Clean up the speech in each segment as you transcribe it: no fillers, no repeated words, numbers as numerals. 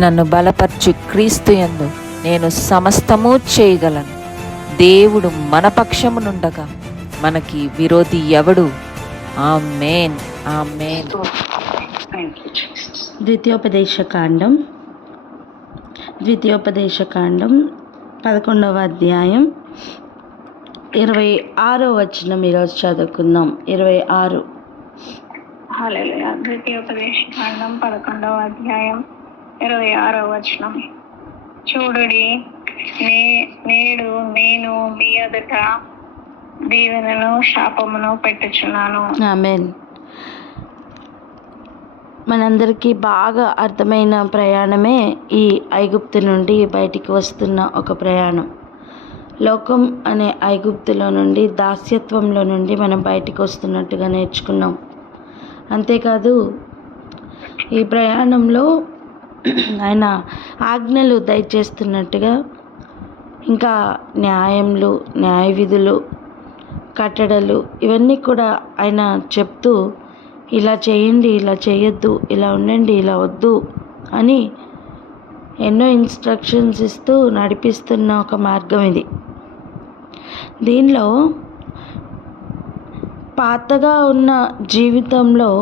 నన్ను బలపరచు క్రీస్తు యందు నేను సమస్తము చేయగలను. దేవుడు మన పక్షమునుండగా మనకి విరోధి ఎవడు? ఆమేన్, ఆమేన్. ద్వితీయోపదేశకాండం 11వ అధ్యాయం 26వ వచనం ఈరోజు చదువుకుందాం. 26. హల్లెలూయా. ద్వితీయోపదేశకాండం 11వ అధ్యాయం 26వ వచనం. చూడుడి, నేడు నేను మీ ఎదుట దీవెనను శాపమును పెట్టుచున్నాను. ఆమేన్. మనందరికీ బాగా అర్థమైన ప్రయాణమే ఈ ఐగుప్తు నుండి బయటికి వస్తున్న ఒక ప్రయాణం. లోకం అనే ఐగుప్తులో నుండి, దాస్యత్వంలో నుండి మనం బయటికి వస్తున్నట్టుగా నేర్చుకున్నాం. అంతేకాదు, ఈ ప్రయాణంలో ఆయన ఆజ్ఞలు దయచేస్తున్నట్టుగా, ఇంకా న్యాయ విధులు, కట్టడలు ఇవన్నీ కూడా ఆయన చెప్తూ, ఇలా చేయండి, ఇలా చేయొద్దు, ఇలా ఉండండి, ఇలా వద్దు అని ఎన్నో ఇన్స్ట్రక్షన్స్ ఇస్తూ నడిపిస్తున్న ఒక మార్గం ఇది. దీనిలో పాతగా ఉన్న జీవితంలో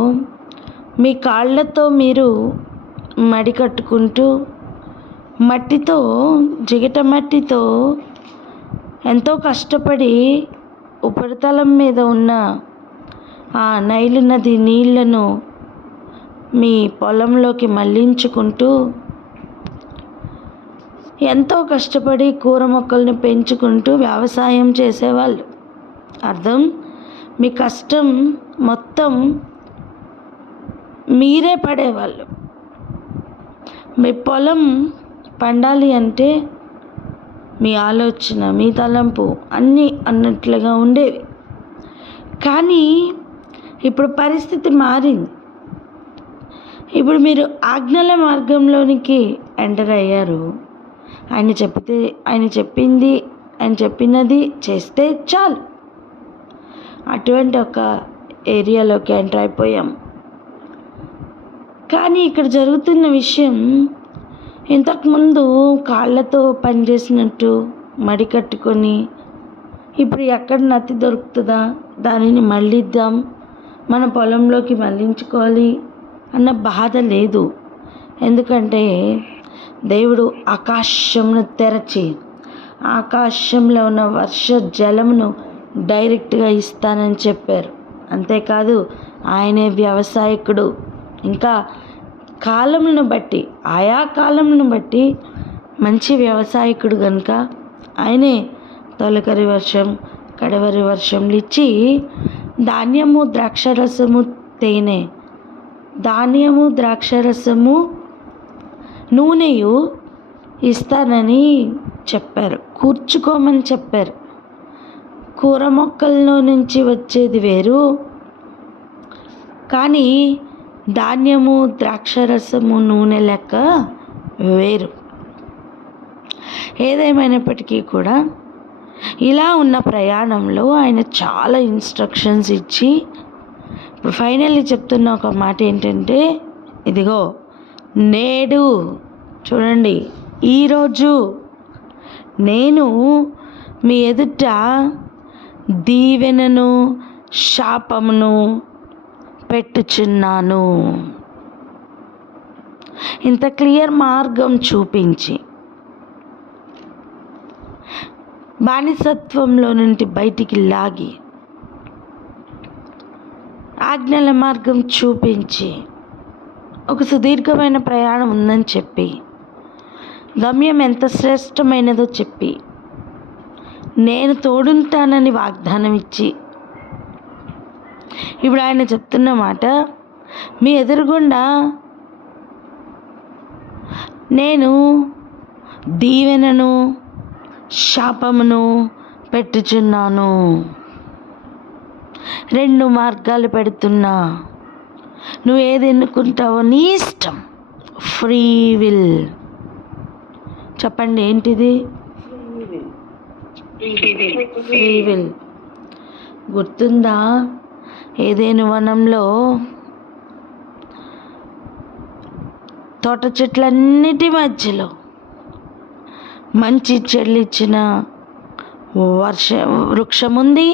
మీ కాళ్ళతో మీరు మడి కట్టుకుంటూ మట్టితో, జిగట మట్టితో ఎంతో కష్టపడి ఉపరితలం మీద ఉన్న ఆ నైలు నది నీళ్లను మీ పొలంలోకి మళ్లించుకుంటూ ఎంతో కష్టపడి కూర మొక్కల్ని పెంచుకుంటూ వ్యవసాయం చేసేవాళ్ళు. అర్థం, మీ కష్టం మొత్తం మీరే పడేవాళ్ళు. మీ పొలం పండాలి అంటే మీ ఆలోచన, మీ తలంపు అన్నీ అన్నట్లుగా ఉండేవి. కానీ ఇప్పుడు పరిస్థితి మారింది. ఇప్పుడు మీరు ఆజ్ఞల మార్గంలోనికి ఎంటర్ అయ్యారు. ఆయన చెప్పింది, ఆయన చెప్పినది చేస్తే చాలు. అటువంటి ఒక ఏరియాలోకి ఎంటర్ అయిపోయాం. కానీ ఇక్కడ జరుగుతున్న విషయం, ఇంతకుముందు కాళ్ళతో పనిచేసినట్టు మడి కట్టుకొని, ఇప్పుడు ఎక్కడ నత్తి దొరుకుతుందా, దానిని మళ్ళిద్దాం, మన పొలంలోకి మళ్ళించుకోవాలి అన్న బాధ లేదు. ఎందుకంటే దేవుడు ఆకాశంను తెరచి ఆకాశంలో ఉన్న వర్ష జలమును డైరెక్ట్గా ఇస్తానని చెప్పారు. అంతేకాదు, ఆయనే వ్యవసాయకుడు. ఇంకా కాలములను బట్టి, ఆయా కాలములను బట్టి మంచి వ్యవసాయకుడు కనుక ఆయనే తొలకరి వర్షం, కడవరి వర్షంలు ఇచ్చి ధాన్యము, ద్రాక్షరసము, తేనె, ధాన్యము, ద్రాక్షరసము, నూనెయు ఇస్తానని చెప్పారు. కూర్చుకోమని చెప్పారు. కూర మొక్కల్లో నుంచి వచ్చేది వేరు, కానీ ధాన్యము, ద్రాక్షరసము, నూనె లెక్క వేరు. ఏదేమైనప్పటికీ కూడా ఇలా ఉన్న ప్రయాణంలో ఆయన చాలా ఇన్స్ట్రక్షన్స్ ఇచ్చి ఇప్పుడు ఫైనల్లీ చెప్తున్న ఒక మాట ఏంటంటే, ఇదిగో నేడు, చూడండి, ఈరోజు నేను మీ ఎదుట దీవెనను శాపమును పెట్టుచున్నాను. ఇంత క్లియర్ మార్గం చూపించి బానిసత్వంలో నుండి బయటికి లాగి ఆజ్ఞల మార్గం చూపించి ఒక సుదీర్ఘమైన ప్రయాణం ఉందని చెప్పి, గమ్యం ఎంత శ్రేష్టమైనదో చెప్పి, నేను తోడుంటానని వాగ్దానం ఇచ్చి, ఇప్పుడు ఆయన చెప్తున్న మాట, మీ ఎదురుగుండా నేను దీవెనను శాపమును పెట్టుచున్నాను. 2 మార్గాలు పెడుతున్నా. నువ్వు ఏది ఎన్నుకుంటావో నీ ఇష్టం. Free will. చెప్పండి, ఏంటిది? Free will. గుర్తుందా? ఏదైనా వనంలో తోట చెట్లన్నిటి మధ్యలో మంచి చెట్లు ఇచ్చిన వృక్షం ఉంది,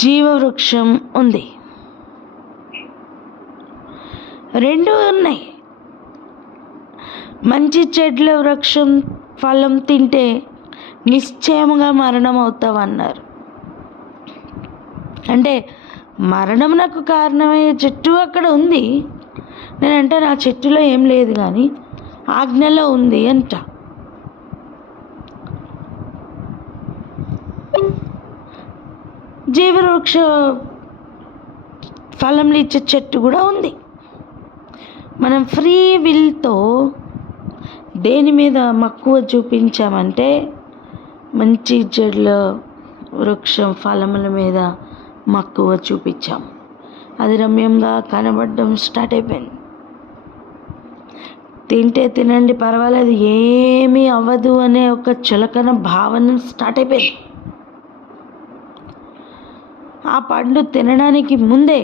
జీవవృక్షం ఉంది. రెండు ఉన్నాయి. మంచి చెట్ల వృక్షం ఫలం తింటే నిశ్చయముగా మరణం అవుతావు అన్నారు. అంటే మరణం నాకు కారణమయ్యే చెట్టు అక్కడ ఉంది. నేనంటే నా చెట్టులో ఏం లేదు కానీ ఆజ్ఞలో ఉంది అంట. జీవవృక్ష ఫలంలు ఇచ్చే చెట్టు కూడా ఉంది. మనం ఫ్రీ విల్తో దేని మీద మక్కువ చూపించామంటే మంచి చెట్ల వృక్షం ఫలముల మీద మక్కువ చూపించాం. అది రమ్యంగా కనబడడం స్టార్ట్ అయిపోయింది. తింటే తినండి పర్వాలేదు, ఏమీ అవ్వదు అనే ఒక చులకన భావన స్టార్ట్ అయిపోయింది. ఆ పండు తినడానికి ముందే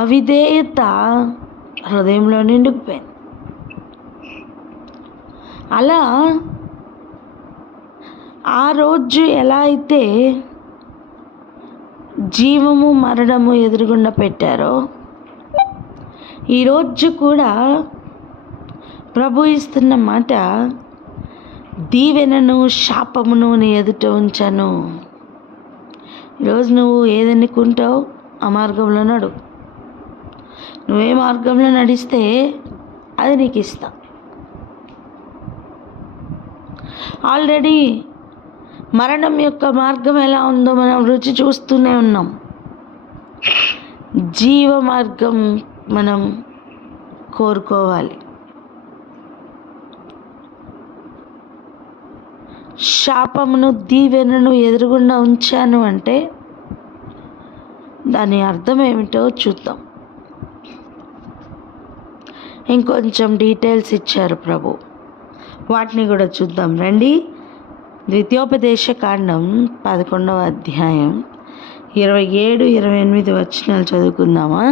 అవిధేయత హృదయంలో నిండుకుపోయింది. అలా ఆ రోజు ఎలా అయితే జీవము మరణము ఎదురుగుండా పెట్టారో, ఈరోజు కూడా ప్రభు ఇస్తున్న మాట, దీవెనను శాపమును నీ ఎదుట ఉంచాను. ఈరోజు నువ్వు ఏదనుకుంటావు ఆ మార్గంలో నడు. నువ్వే మార్గంలో నడిస్తే అది నీకు ఇస్తా. ఆల్రెడీ మరణం యొక్క మార్గం ఎలా ఉందో మనం రుచి చూస్తూనే ఉన్నాం. జీవ మార్గం మనం కోరుకోవాలి. శాపమును దీవెనను ఎదురుగుండా ఉంచాను అంటే దాని అర్థం ఏమిటో చూద్దాం. ఇంకొంచెం డీటెయిల్స్ ఇచ్చారు ప్రభు, వాటిని కూడా చూద్దాం రండి. ద్వితీయోపదేశ కాండం 11వ అధ్యాయం 27-28 వచనాలు చదువుకుందామా?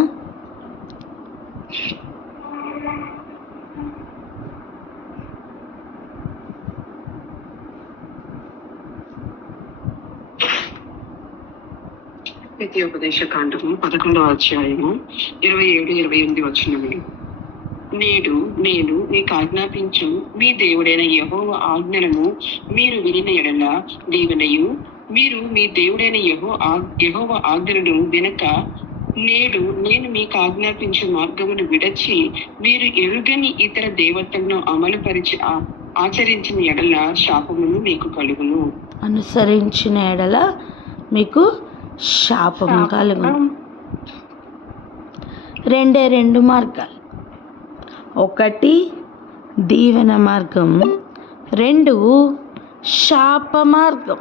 ద్వితీయోపదేశ కాండము 11వ అధ్యాయము 27-28 వచనములు. నేడు నేను మీకు ఆజ్ఞాపించు మీ దేవుడైన యెహోవా ఆజ్ఞలను మీరు వినిన ఎడల దీవెనయు, మీరు మీ దేవుడైన యెహోవా ఆజ్ఞలను వినక నేడు నేను మీకు ఆజ్ఞాపించు మార్గమును విడచి మీరు ఎరుగని ఇతర దేవతలను అమలుపరిచి ఆచరించిన ఎడల శాపమును మీకు కలుగును. అనుసరించిన ఎడల మీకు శాపము కలుగును. రెండు మార్గాలు. ఒకటి దీవెన మార్గం, 2 శాప మార్గం,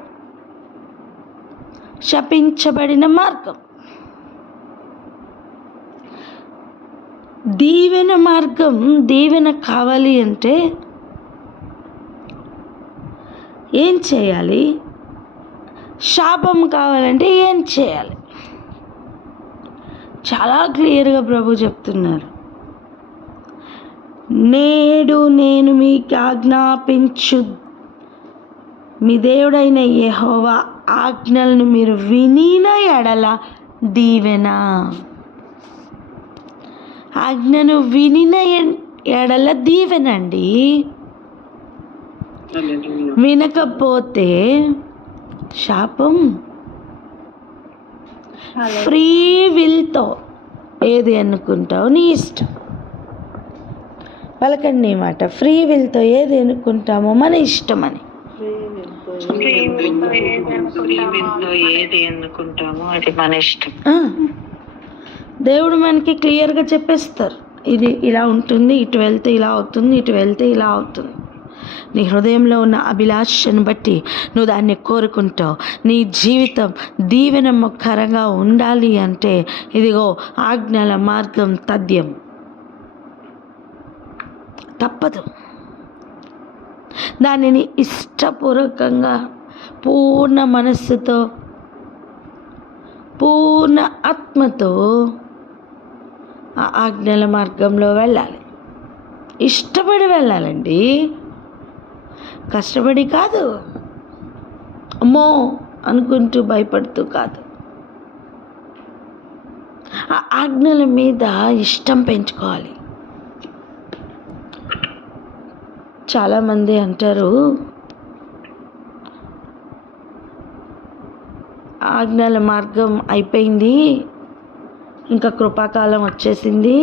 శపించబడిన మార్గం. దీవెన మార్గం, దీవెన కావాలి అంటే ఏం చేయాలి? శాపం కావాలంటే ఏం చేయాలి? చాలా క్లియర్గా ప్రభు చెప్తున్నారు. నేడు నేను మీకు ఆజ్ఞాపించు మీ దేవుడైన యెహోవా ఆజ్ఞలను మీరు వినిన ఎడల దీవెన. ఆజ్ఞను వినిన ఎడల దీవెనండి. వినకపోతే శాపం. ఫ్రీ విల్తో ఏది అనుకుంటావు నీ ఇష్టం. పలకండి మాట, ఫ్రీ విల్తో ఏది అనుకుంటామో మన ఇష్టం అని. ఏది అనుకుంటామో అది మన ఇష్టం. దేవుడు మనకి క్లియర్గా చెప్పేస్తారు, ఇది ఇలా ఉంటుంది, ఇటు వెళ్తే ఇలా అవుతుంది, ఇటు వెళ్తే ఇలా అవుతుంది. నీ హృదయంలో ఉన్న అభిలాషను బట్టి నువ్వు దాన్ని కోరుకుంటావు. నీ జీవితం దీవెనకరంగా ఉండాలి అంటే ఇదిగో ఆజ్ఞల మార్గం తథ్యం. తప్పదు. దానిని ఇష్టపూర్వకంగా పూర్ణ మనస్సుతో పూర్ణ ఆత్మతో ఆ ఆజ్ఞల మార్గంలో వెళ్ళాలి. ఇష్టపడి వెళ్ళాలండి, కష్టపడి కాదు, అమ్మో అనుకుంటూ భయపడుతూ కాదు. ఆ ఆజ్ఞల మీద ఇష్టం పెంచుకోవాలి. చాలామంది అంటారు, ఆజ్ఞల మార్గం అయిపోయింది, ఇంకా కృపాకాలం వచ్చేసింది,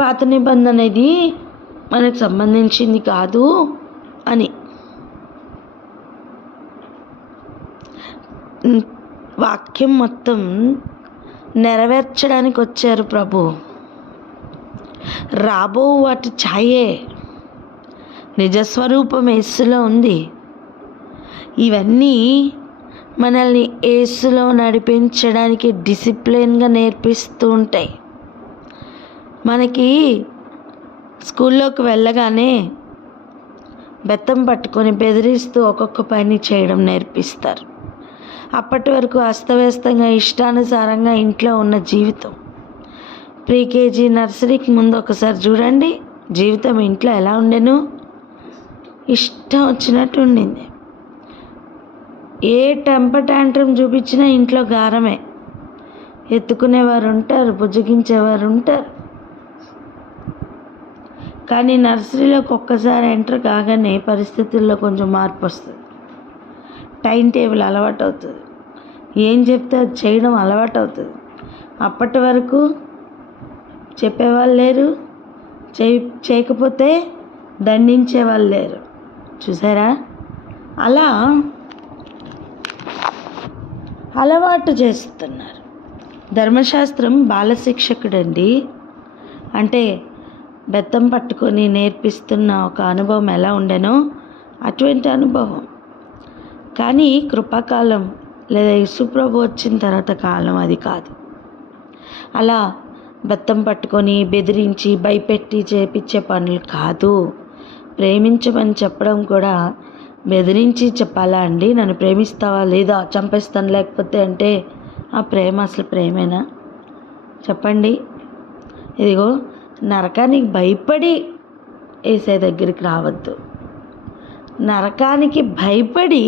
పాత నిబంధన ఇది మనకు సంబంధించింది కాదు అని. వాక్యం మొత్తం నెరవేర్చడానికి వచ్చారు ప్రభు. రాబో వాటి ఛాయే నిజస్వరూపం యేసులో ఉంది. ఇవన్నీ మనల్ని యేసులో నడిపించడానికి డిసిప్లిన్గా నేర్పిస్తూ ఉంటాయి. మనకి స్కూల్లోకి వెళ్ళగానే బెత్తం పట్టుకొని బెదిరిస్తూ ఒక్కొక్క పని చేయడం నేర్పిస్తారు. అప్పటి వరకు అస్తవ్యస్తంగా ఇష్టానుసారంగా ఇంట్లో ఉన్న జీవితం. ప్రీకేజీ నర్సరీకి ముందు ఒకసారి చూడండి, జీవితం ఇంట్లో ఎలా ఉండేను, ఇష్టం వచ్చినట్టు ఉండింది. ఏ టెంపర్ ట్యాంట్రమ్ చూపించినా ఇంట్లో గారమే. ఎత్తుకునేవారు ఉంటారు, బుజ్జగించేవారు ఉంటారు. కానీ నర్సరీలోకి ఒక్కసారి ఎంటర్ కాగానే పరిస్థితుల్లో కొంచెం మార్పు వస్తుంది. టైం టేబుల్ అలవాటు అవుతుంది, ఏం చెప్తే అది చేయడం అలవాటు అవుతుంది. అప్పటి వరకు చెప్పేవాళ్ళు లేరు, చేయకపోతే దండించేవాళ్ళు లేరు. చూసారా? అలా అలవాటు చేస్తున్నారు. ధర్మశాస్త్రం బాలశిక్షకుడండి. అంటే బెత్తం పట్టుకొని నేర్పిస్తున్న ఒక అనుభవం ఎలా ఉండేనో అటువంటి అనుభవం. కానీ కృపాకాలం లేదా యేసుప్రభు వచ్చిన తర్వాత కాలం అది కాదు. అలా బెత్తం పట్టుకొని బెదిరించి భయపెట్టి చేపించే పనులు కాదు. ప్రేమించమని చెప్పడం కూడా బెదిరించి చెప్పాలా అండి? నన్ను ప్రేమిస్తావా లేదా, చంపేస్తాను లేకపోతే అంటే ఆ ప్రేమ అసలు ప్రేమేనా చెప్పండి? ఇదిగో నరకానికి భయపడి యేసయ్య దగ్గరికి రావద్దు. నరకానికి భయపడి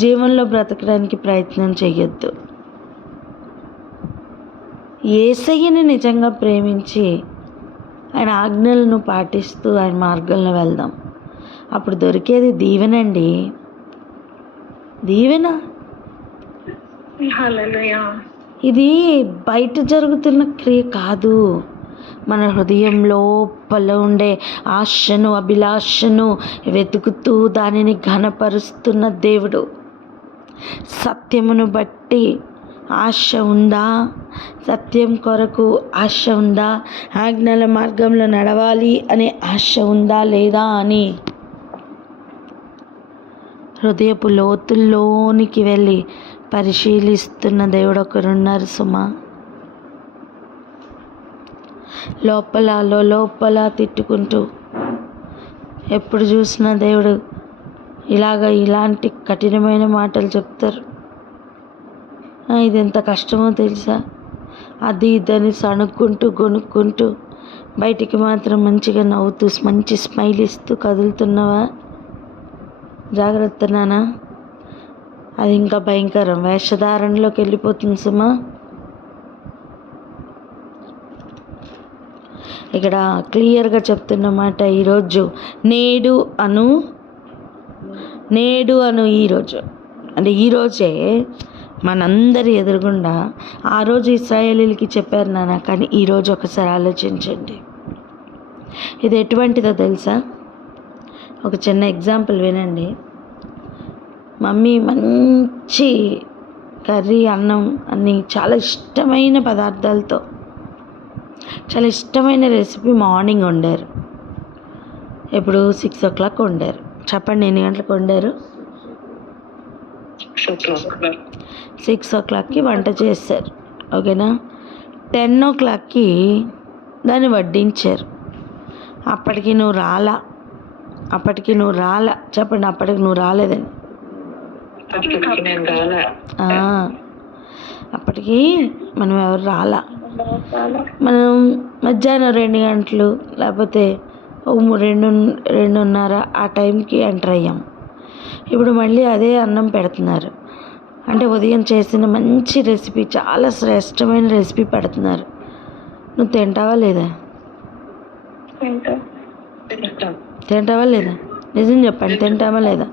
జీవనంలో బ్రతకడానికి ప్రయత్నం చేయొద్దు. యేసయ్యని నిజంగా ప్రేమించి ఆయన ఆజ్ఞలను పాటిస్తూ ఆయన మార్గంలో వెళ్దాం. అప్పుడు దొరికేది దీవెనండి, దీవెన. హల్లెలూయా. ఇది బయట జరుగుతున్న క్రియ కాదు, మన హృదయం లోపల ఉండే ఆశను అభిలాషను వెతుకుతూ దానిని ఘనపరుస్తున్న దేవుడు. సత్యమును బట్టి ఆశ ఉందా, సత్యం కొరకు ఆశ ఉందా, ఆజ్ఞల మార్గంలో నడవాలి అనే ఆశ ఉందా లేదా అని హృదయపు లోతుల్లోనికి వెళ్ళి పరిశీలిస్తున్న దేవుడు ఒకరున్నారు సుమా. లోపల తిట్టుకుంటూ ఎప్పుడు చూసినా దేవుడు ఇలాంటి కఠినమైన మాటలు చెప్తారు. ఇది ఎంత కష్టమో తెలుసా, అది ఇదని సణుక్కుంటూ గొనుక్కుంటూ బయటికి మాత్రం మంచిగా నవ్వుతూ మంచి స్మైల్ ఇస్తూ కదులుతున్నావా? జాగ్రత్త నానా, అది ఇంకా భయంకరం, వేషధారణలోకి వెళ్ళిపోతుంది సుమా. ఇక్కడ క్లియర్గా చెప్తున్నమాట, ఈరోజు నేడు అను ఈరోజు అంటే ఈరోజే మనందరి ఎదురుగుండా ఆ రోజు ఇశ్రాయేలీలకి చెప్పారు నాన్న, కానీ ఈరోజు ఒకసారి ఆలోచించండి. ఇది ఎటువంటిదో తెలుసా? ఒక చిన్న ఎగ్జాంపుల్ వినండి. మమ్మీ మంచి కర్రీ, అన్నం అన్నీ చాలా ఇష్టమైన పదార్థాలతో చాలా ఇష్టమైన రెసిపీ మార్నింగ్ వండారు. ఇప్పుడు 6 o'clock వండారు. చెప్పండి ఎన్ని గంటలకు వండారు? 6 o'clockకి వంట చేశారు. ఓకేనా? 10 o'clockకి దాన్ని వడ్డించారు. అప్పటికి నువ్వు రాలా. చెప్పండి, అప్పటికి నువ్వు రాలేదండి. అప్పటికి మనం ఎవరు రాలా. మనం మధ్యాహ్నం 2 గంటలు లేకపోతే 2:30 ఆ టైంకి ఎంటర్ అయ్యాం. ఇప్పుడు మళ్ళీ అదే అన్నం పెడుతున్నారు. అంటే ఉదయం చేసిన మంచి రెసిపీ, చాలా శ్రేష్టమైన రెసిపీ పెడుతున్నారు. నువ్వు తింటావా లేదా? తింటావా లేదా? నిజం చెప్పండి, తింటావా లేదా?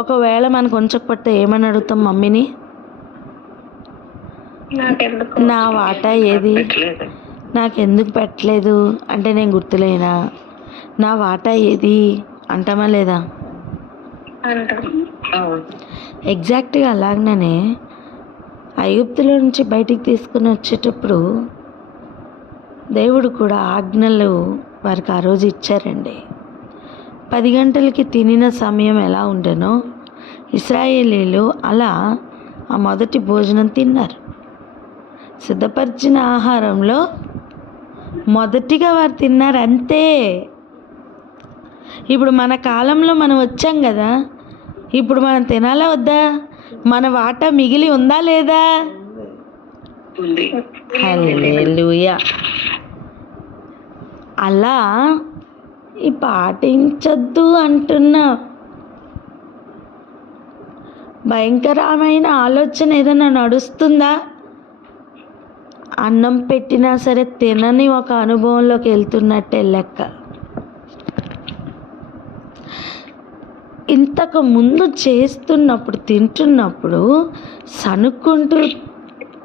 ఒకవేళ మనకు ఉంచకపోతే ఏమని అడుగుతాం మమ్మీని? నా వాటా ఏది, నాకెందుకు పెట్టలేదు అంటే నేను గుర్తులేనా? నా వాటా ఏది అంటామా లేదా? ఎగ్జాక్ట్గా అలాగనే ఐగుప్తులో నుంచి బయటికి తీసుకుని వచ్చేటప్పుడు దేవుడు కూడా ఆజ్ఞలు వారికి ఆ రోజు ఇచ్చారండి. 10 గంటలకి తినిన సమయం ఎలా ఉండేనో ఇశ్రాయేలీలు అలా ఆ మొదటి భోజనం తిన్నారు. సిద్ధపరిచిన ఆహారంలో మొదటిగా వారు తిన్నారు, అంతే. ఇప్పుడు మన కాలంలో మనం వచ్చాం కదా, ఇప్పుడు మనం తినాలా వద్దా? మన వాటా మిగిలి ఉందా లేదా? హల్లెలూయా. అలా ఈ పాటించద్దు అంటున్న భయంకరమైన ఆలోచన ఏదైనా నడుస్తుందా? అన్నం పెట్టినా సరే తినని ఒక అనుభవంలోకి వెళ్తున్నట్టే లెక్క. ఇంతకు ముందు చేస్తున్నప్పుడు, తింటున్నప్పుడు సనుక్కుంటూ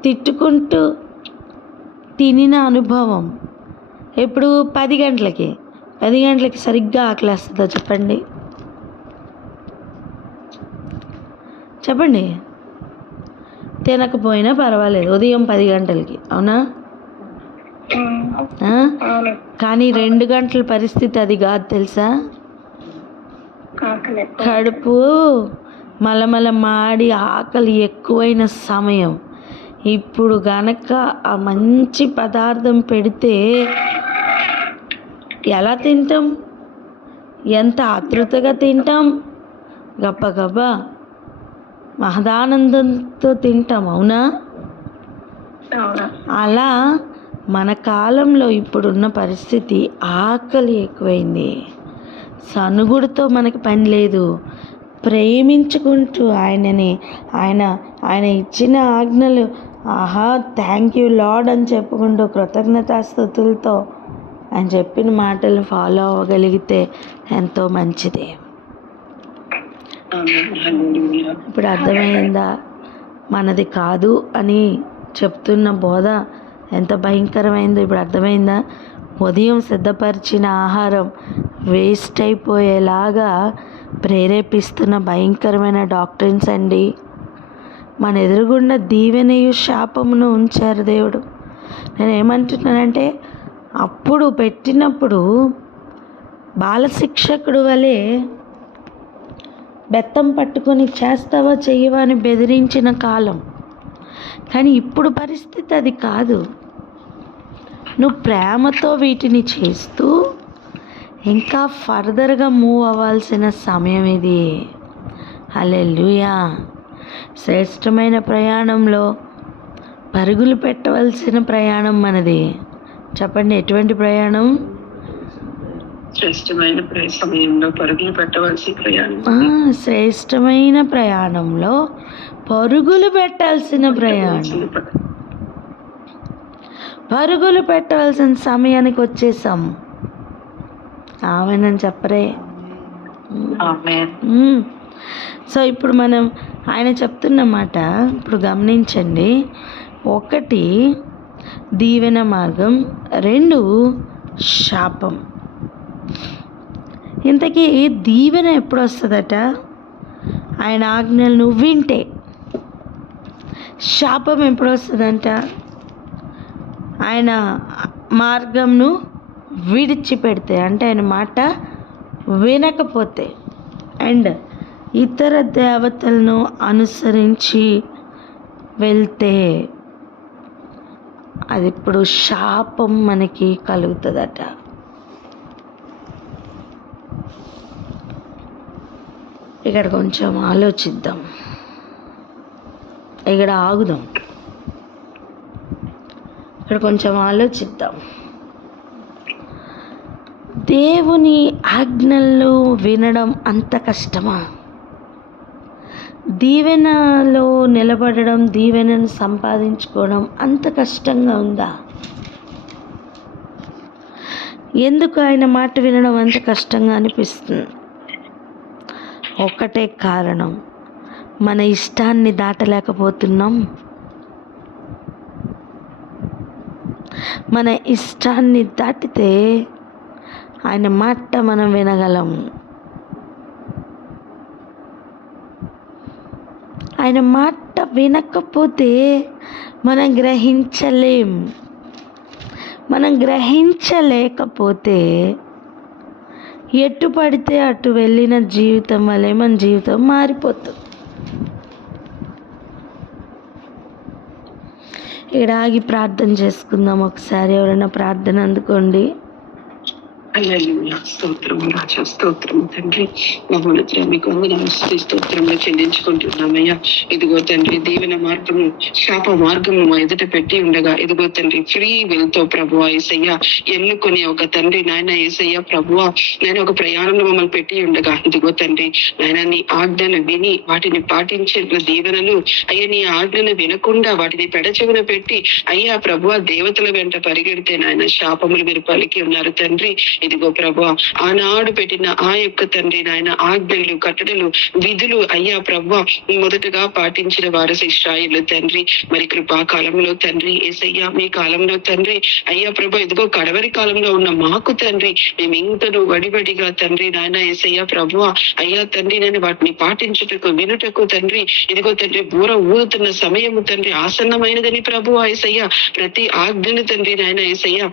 తిట్టుకుంటూ తినిన అనుభవం ఇప్పుడు 10 గంటలకి సరిగ్గా ఆకలేస్తుందా చెప్పండి? తినకపోయినా పర్వాలేదు ఉదయం 10 గంటలకి, అవునా? కానీ 2 గంటల పరిస్థితి అది కాదు తెలుసా? కడుపు మలమల మాడి ఆకలి ఎక్కువైన సమయం. ఇప్పుడు గనక ఆ మంచి పదార్థం పెడితే ఎలా తింటాం? ఎంత ఆతృతగా తింటాం, గబ్బగబ్బా మహదానందంతో తింటాం, అవునా? అలా మన కాలంలో ఇప్పుడున్న పరిస్థితి ఆకలి ఎక్కువైంది. సనుగుడితో మనకి పని లేదు. ప్రేమించుకుంటూ ఆయన ఇచ్చిన ఆజ్ఞలు థ్యాంక్ యూ లార్డ్ అని చెప్పుకుంటూ కృతజ్ఞతాస్తుతులతో ఆయన చెప్పిన మాటలు ఫాలో అవ్వగలిగితే ఎంతో మంచిది. ఇప్పుడు అర్థమైందా? మనది కాదు అని చెప్తున్న బోధ ఎంత భయంకరమైందో ఇప్పుడు అర్థమైందా? ఉదయం సిద్ధపరిచిన ఆహారం వేస్ట్ అయిపోయేలాగా ప్రేరేపిస్తున్న భయంకరమైన డాక్టరీన్స్ అండి. మన ఎదురుగుండా దీవెనయు శాపమును ఉంచారు దేవుడు. నేను ఏమంటున్నానంటే, అప్పుడు పెట్టినప్పుడు బాలశిక్షకుడు వలె బెత్తం పట్టుకొని చేస్తావా చెయ్యవా అని బెదిరించిన కాలం. కానీ ఇప్పుడు పరిస్థితి అది కాదు. నువ్వు ప్రేమతో వీటిని చేస్తూ ఇంకా ఫర్దర్గా మూవ్ అవ్వాల్సిన సమయం ఇది. హల్లెలూయా. శ్రేష్టమైన ప్రయాణంలో పరుగులు పెట్టవలసిన ప్రయాణం మనది. చెప్పండి, ఎటువంటి ప్రయాణం? శ్రేష్టమైన సమయంలో పరుగులు పెట్టవలసిన ప్రయాణం. శ్రేష్టమైన ప్రయాణంలో పరుగులు పెట్టాల్సిన ప్రయాణం. పరుగులు పెట్టవలసిన సమయానికి వచ్చేసాం. ఆమెనని చెప్పరే. సో ఇప్పుడు మనం ఆయన చెప్తున్న మాట ఇప్పుడు గమనించండి. 1 దీవెన మార్గం, 2 శాపం. ఇంతకీ దీవెన ఎప్పుడు వస్తుందట? ఆయన ఆజ్ఞలు నువ్వు వింటే. శాపం ఎప్పుడు వస్తుందంట? ఆయన మార్గంను విడిచిపెడితే, అంటే ఆయన మాట వినకపోతే అండ్ ఇతర దేవతలను అనుసరించి వెళ్తే అది ఇప్పుడు శాపం మనకి కలుగుతుందట. ఇక్కడ కొంచెం ఆలోచిద్దాం. ఇక్కడ ఆగుదాం, ఇక్కడ కొంచెం ఆలోచిద్దాం. దేవుని ఆజ్ఞలు వినడం అంత కష్టమా? దీవెనలో నిలబడడం, దీవెనను సంపాదించుకోవడం అంత కష్టంగా ఉందా? ఎందుకు ఆయన మాట వినడం అంత కష్టంగా అనిపిస్తుంది? ఒక్కటే కారణం, మన ఇష్టాన్ని దాటలేకపోతున్నాం. మన ఇష్టాన్ని దాటితే ఆయన మాట మనం వినగలం. ఆయన మాట వినకపోతే మనం గ్రహించలేం. మనం గ్రహించలేకపోతే ఎటు పడితే అటు వెళ్ళిన జీవితం వల్లే మన జీవితం మారిపోతుంది. ఇక్కడ ఆగి ప్రార్థన చేసుకుందాం ఒకసారి. ఎవరైనా ప్రార్థన అందుకోండి. హల్లెలూయా. స్తోత్రము రాజా, స్తోత్రము తండ్రి. మహోన్నతుడా మీకు వందనాలు, స్తోత్రములు చెల్లించుకుంటున్నామయ్యా. ఇదిగో తండ్రి, దీవెన మార్గము శాప మార్గము మా ఎదుట పెట్టి ఉండగా, ఇదిగో తండ్రి ఫ్రీ విల్ తో ప్రభువా యేసయ్య ఎన్నుకొని ఒక తండ్రి నాయన యేసయ్య ప్రభువా నేను ఒక ప్రయాణంలో మమ్మల్ని పెట్టి ఉండగా, ఇదిగో తండ్రి నాయన నీ ఆజ్ఞలు విని వాటిని పాటించిన దీవెనలు అయ్యా, నీ ఆజ్ఞలు వినకుండా వాటిని పెడచెవిన పెట్టి అయ్యా ప్రభువా దేవతల వెంట పరిగెడితే నాయన శాపములు మీరు పలికి ఉన్నారు తండ్రి. ఇదిగో ప్రభువా ఆనాడు పెట్టిన ఆ యొక్క తండ్రి నాయన ఆజ్ఞలు, కట్టడలు, విధులు అయ్యా ప్రభువా మొదటగా పాటించిన వారు ఇశ్రాయేలు తండ్రి. మరి కృపా కాలంలో తండ్రి యేసయ్య మీ కాలంలో తండ్రి అయ్యా ప్రభు ఇదిగో కడవరి కాలంలో ఉన్న మాకు తండ్రి మేము ఇంతను వడివడిగా తండ్రి నాయన యేసయ్య ప్రభువా అయ్యా తండ్రి నేను వాటిని పాటించుటకు వినుటకు తండ్రి ఇదిగో తండ్రి బూర ఊదుతున్న సమయము తండ్రి ఆసన్నమైనదని ప్రభువా యేసయ్య ప్రతి ఆజ్ఞను తండ్రి నాయన యేసయ్య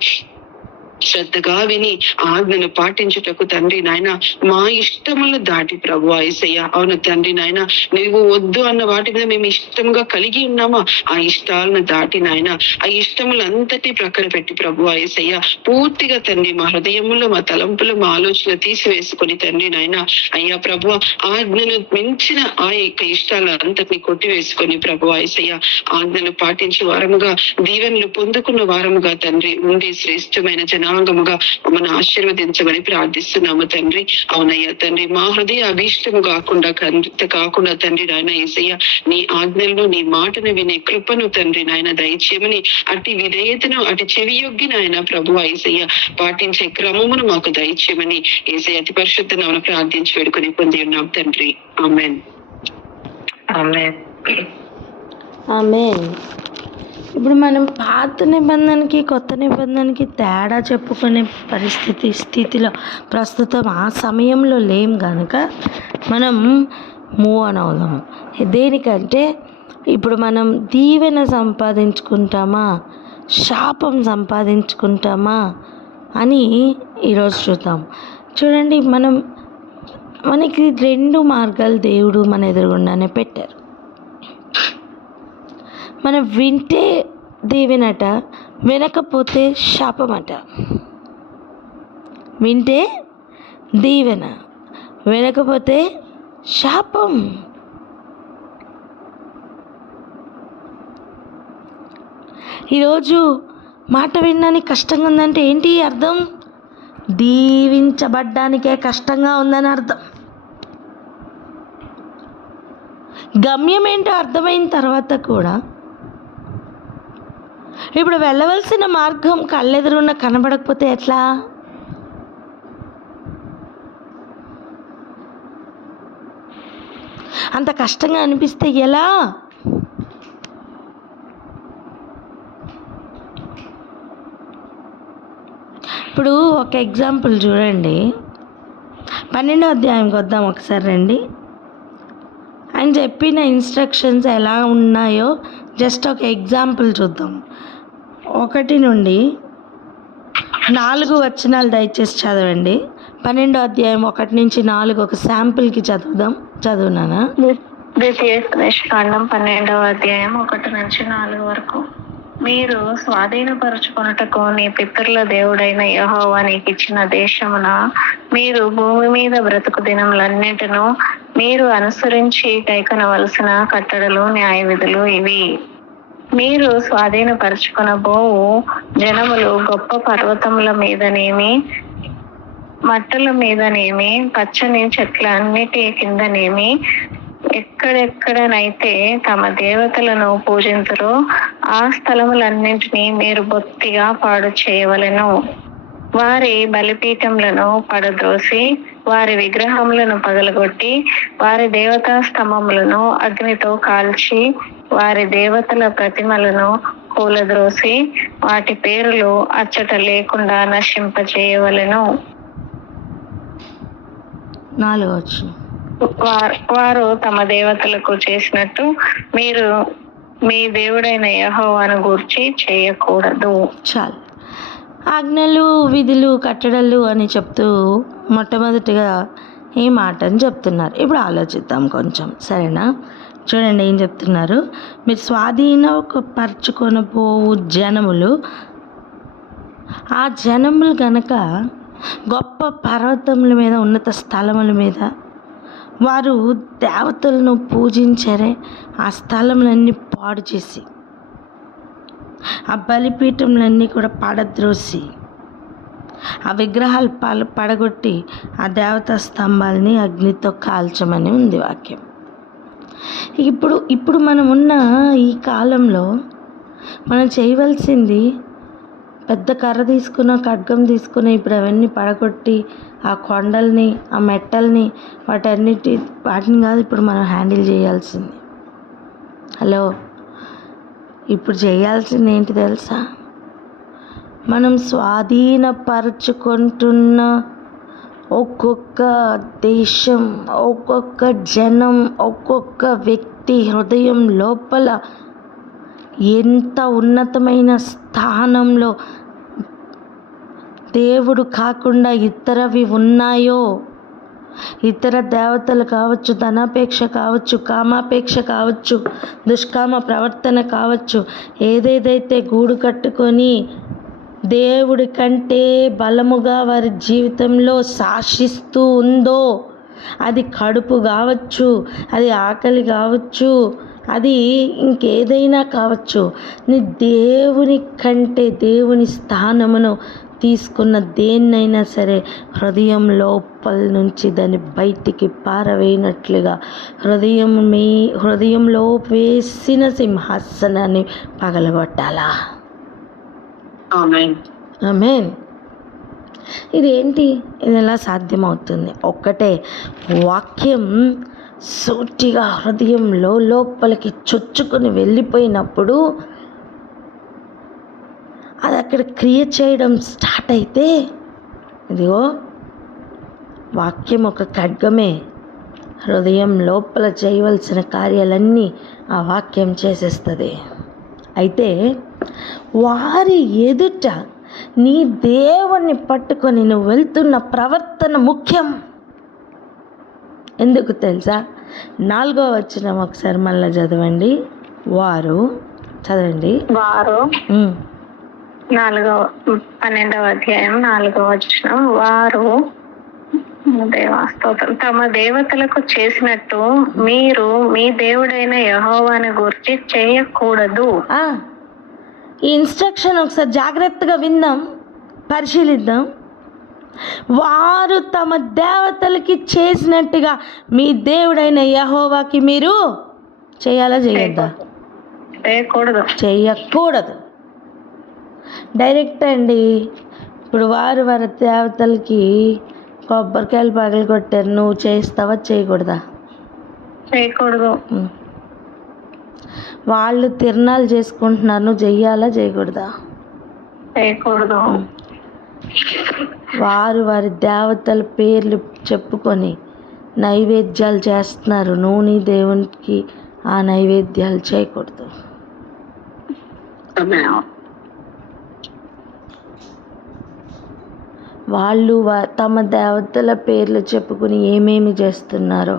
శ్రద్ధగా విని ఆజ్ఞను పాటించుటకు తండ్రి నాయన మా ఇష్టములను దాటి ప్రభువా యేసయ్య అవును తండ్రి నాయన నువ్వు వద్దు అన్న వాటి మీద మేము ఇష్టంగా కలిగి ఉన్నామా ఆ ఇష్టాలను దాటి నాయన ఆ ఇష్టములంతటి ప్రక్కన పెట్టి ప్రభువా యేసయ్య పూర్తిగా తండ్రి మా హృదయములో మా తలంపులు మా ఆలోచనలు తీసివేసుకొని తండ్రి నాయన అయ్యా ప్రభువా ఆజ్ఞను మించిన ఆ యొక్క ఇష్టాలు అంతటిని కొట్టివేసుకొని ప్రభువా యేసయ్య ఆజ్ఞను పాటించే వారముగా దీవెనలు పొందుకున్న వారముగా తండ్రి ఉండి శ్రేష్టమైన జనాంగముగా మమ్మల్ని ఆశీర్వదించమని ప్రార్థిస్తున్నాము తండ్రి. అవునయ్యా తండ్రి మా హృదయ అభీష్టము కాకుండా తండ్రి నాయన యేసయ్య నీ ఆజ్ఞలను నీ మాటను వినే కృపను తండ్రి నాయన దయచేయమని అట్టి విధేయతను అటు చెవియొగ్గి నాయన ప్రభువా యేసయ్య పాటించే క్రమమును మాకు దయచేయమని యేసయ్య అతి పరిశుద్ధ నామమున ప్రార్థించి వేడుకొని పొంది ఉన్నాం తండ్రి. ఆమేన్. ఆమేన్. ఆమేన్. ఇప్పుడు మనం పాత నిబంధనకి కొత్త నిబంధనకి తేడా చెప్పుకునే స్థితిలో ప్రస్తుతం ఆ సమయంలో లేం కనుక మనం మూవ్ ఆన్ అవుదాము. దేనికంటే ఇప్పుడు మనం దీవెన సంపాదించుకుంటామా శాపం సంపాదించుకుంటామా అని ఈరోజు చూద్దాం. చూడండి, మనకి 2 మార్గాలు దేవుడు మన ఎదురుగుండానే పెట్టారు. మనం వింటే దీవెనట, వినకపోతే శాపమట. వింటే దీవెన, వినకపోతే శాపం. ఈరోజు మాట వినడానికి కష్టంగా ఉందంటే ఏంటి అర్థం? దీవించబడ్డానికే కష్టంగా ఉందని అర్థం. గమ్యం ఏంటో అర్థమైన తర్వాత కూడా ఇప్పుడు వెళ్ళవలసిన మార్గం కళ్ళెదురున్న కనబడకపోతే ఎట్లా? అంత కష్టంగా అనిపిస్తే ఎలా? ఇప్పుడు ఒక ఎగ్జాంపుల్ చూడండి. 12వ అధ్యాయంకి వద్దాం ఒకసారి రండి. ఆయన చెప్పిన ఇన్స్ట్రక్షన్స్ ఎలా ఉన్నాయో జస్ట్ ఒక ఎగ్జాంపుల్ చూద్దాం. 1 నుండి 4 వచనాలు దయచేసి చదవండి. 12వ అధ్యాయం 1 నుంచి 4 ఒక శాంపుల్కి చదువునానా? ద్వితీయోపదేశకాండం 12వ అధ్యాయం 1 నుంచి 4 వరకు. మీరు స్వాధీనపరచుకొనుటకు నీ పితరుల దేవుడైన యెహోవా నీకు ఇచ్చిన దేశమున మీరు భూమి మీద బ్రతుకు దినములన్నిటిను మీరు అనుసరించి కైకొనవలసిన కట్టడలు న్యాయ విధులు ఇవి. మీరు స్వాధీనపరచుకొనబోవు జనములు గొప్ప పర్వతముల మీదనేమి, మట్టల మీదనేమి, పచ్చని చెట్ల అన్నిటి కిందనేమి, ఎక్కడెక్కడనైతే తమ దేవతలను పూజింతురో ఆ స్థలములన్నింటినీ మీరు బొత్తిగా పాడు చేయవలెను. వారి బలిపీఠములను పడద్రోసి, వారి విగ్రహములను పగలగొట్టి, వారి దేవతా స్తంభములను అగ్నితో కాల్చి, వారి దేవతల ప్రతిమలను కూలద్రోసి, వాటి పేరులు అచ్చట లేకుండా నశింపచేయవలెను. 4వ వచనం. వారు తమ దేవతలకు చేసినట్టు మీరు మీ దేవుడైన యెహోవాను గూర్చి చేయకూడదు. చాలు. ఆజ్ఞలు, విధులు, కట్టడలు అని చెప్తూ మొట్టమొదటిగా ఈ మాటని చెప్తున్నారు. ఇప్పుడు ఆలోచిద్దాం కొంచెం, సరేనా? చూడండి ఏం చెప్తున్నారు. మీరు స్వాధీనపరచుకొనబోవు జనములు, ఆ జనములు గనక గొప్ప పర్వతముల మీద, ఉన్నత స్థలముల మీద వారు దేవతలను పూజించారే, ఆ స్థలములన్నీ పాడు చేసి, ఆ బలిపీఠములన్నీ కూడా పడద్రోసి, ఆ విగ్రహాలు పడగొట్టి, ఆ దేవతా స్తంభాలని అగ్నితో కాల్చమని ఉంది వాక్యం. ఇప్పుడు మనం ఉన్న ఈ కాలంలో మనం చేయవలసింది పెద్ద కర్ర తీసుకున్న, ఖడ్గం తీసుకుని ఇప్పుడు అవన్నీ పడగొట్టి, ఆ కొండల్ని, ఆ మెట్టల్ని, వాటిని కాదు ఇప్పుడు మనం హ్యాండిల్ చేయాల్సింది. హలో, ఇప్పుడు చేయాల్సింది ఏంటి తెలుసా? మనం స్వాధీనపరచుకుంటున్న ఒక్కొక్క దేశం, ఒక్కొక్క జనం, ఒక్కొక్క వ్యక్తి హృదయం లోపల ఎంత ఉన్నతమైన స్థానంలో దేవుడు కాకుండా ఇతరవి ఉన్నాయో, ఇతర దేవతలు కావచ్చు, ధనాపేక్ష కావచ్చు, కామాపేక్ష కావచ్చు, దుష్కామ ప్రవర్తన కావచ్చు, ఏదేదైతే గూడు కట్టుకొని దేవుడి కంటే బలముగా వారి జీవితంలో శాసిస్తూ ఉందో, అది కడుపు కావచ్చు, అది ఆకలి కావచ్చు, అది ఇంకేదైనా కావచ్చు, నీ దేవుని కంటే, దేవుని స్థానమును తీసుకున్న దేన్నైనా సరే హృదయం లోపల నుంచి దాన్ని బయటికి పారవేయనట్లుగా హృదయంలో వేసిన సింహాసనాన్ని పగలగొట్టాలా? ఆమేన్. ఇదేంటి? ఇది ఎలా సాధ్యమవుతుంది? ఒక్కటే, వాక్యం సూటిగా హృదయంలో లోపలికి చొచ్చుకొని వెళ్ళిపోయినప్పుడు, అది అక్కడ క్రియ చేయడం స్టార్ట్ అయితే, ఇదిగో వాక్యం ఒక ఖడ్గమే, హృదయం లోపల చేయవలసిన కార్యాలన్నీ ఆ వాక్యం చేసేస్తుంది. అయితే వారి ఎదుట నీ దేవుణ్ణి పట్టుకొని నువ్వు వెళ్తున్న ప్రవర్తన ముఖ్యం. ఎందుకు తెలుసా? 4వ వచనం ఒకసారి మళ్ళీ చదవండి. చదవండి. వారు 12వ అధ్యాయం 4వ వచనం. వారు దేవాస్తోత్రం తమ దేవతలకు చేసినట్టు మీరు మీ దేవుడైన యెహోవాను గురించి చేయకూడదు. ఈ ఇన్స్ట్రక్షన్ ఒకసారి జాగ్రత్తగా విందాం, పరిశీలిద్దాం. వారు తమ దేవతలకి చేసినట్టుగా మీ దేవుడైన యెహోవాకి మీరు చేయాలా, చేయొద్దా? చేయకూడదు. డైరెక్ట్ అండి. ఇప్పుడు వారి దేవతలకి కొబ్బరికాయలు పగలు కొట్టారు, నువ్వు చేస్తావా, చేయకూడదా? చేయకూడదు. వాళ్ళు తిరణాలు చేసుకుంటున్నారు, నువ్వు చెయ్యాలా, చేయకూడదా? చేయకూడదు. వారి దేవతల పేర్లు చెప్పుకొని నైవేద్యాలు చేస్తున్నారు, నువ్వు నీ దేవునికి ఆ నైవేద్యాలు చేయకూడదు. వాళ్ళు తమ దేవతల పేర్లు చెప్పుకుని ఏమేమి చేస్తున్నారో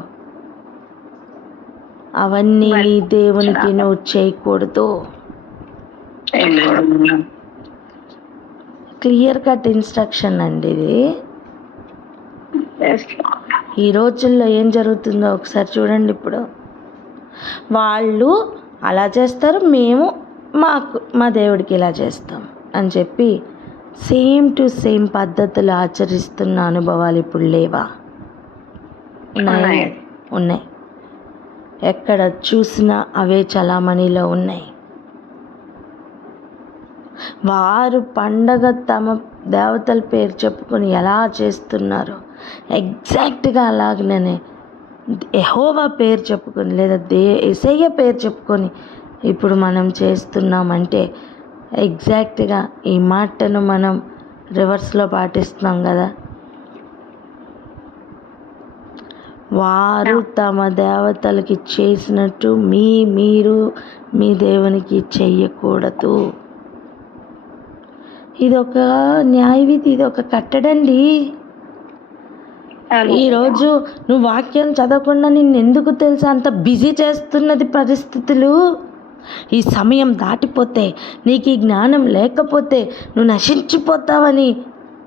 అవన్నీ నీ దేవునికి నువ్వు చేయకూడదు. క్లియర్ కట్ ఇన్స్ట్రక్షన్ అండి ఇది. ఈ రోజుల్లో ఏం జరుగుతుందో ఒకసారి చూడండి. ఇప్పుడు వాళ్ళు అలా చేస్తారు, మేము మా దేవుడికి ఇలా చేస్తాం అని చెప్పి సేమ్ టు సేమ్ పద్ధతులు ఆచరిస్తున్న అనుభవాలు ఇప్పుడు లేవా? ఉన్నాయి. ఎక్కడ చూసినా అవే చలామణిలో ఉన్నాయి. వారు పండగ తమ దేవతల పేరు చెప్పుకొని ఎలా చేస్తున్నారో ఎగ్జాక్ట్గా అలాగనే యెహోవా పేరు చెప్పుకొని లేదా యేసయ్య పేరు చెప్పుకొని ఇప్పుడు మనం చేస్తున్నామంటే ఎగ్జాక్ట్గా ఈ మాటను మనం రివర్స్లో పాటిస్తున్నాం కదా. వారు తమ దేవతలకి చేసినట్టు మీరు మీ దేవునికి చెయ్యకూడదు. ఇదొక న్యాయవిధి, ఇదొక కట్టడండి. ఈరోజు నువ్వు వాక్యం చదవకుండా నిన్ను ఎందుకు తెలుసా అంత బిజీ చేస్తున్నది పరిస్థితులు. ఈ సమయం దాటిపోతే, నీకు ఈ జ్ఞానం లేకపోతే నువ్వు నశించిపోతావని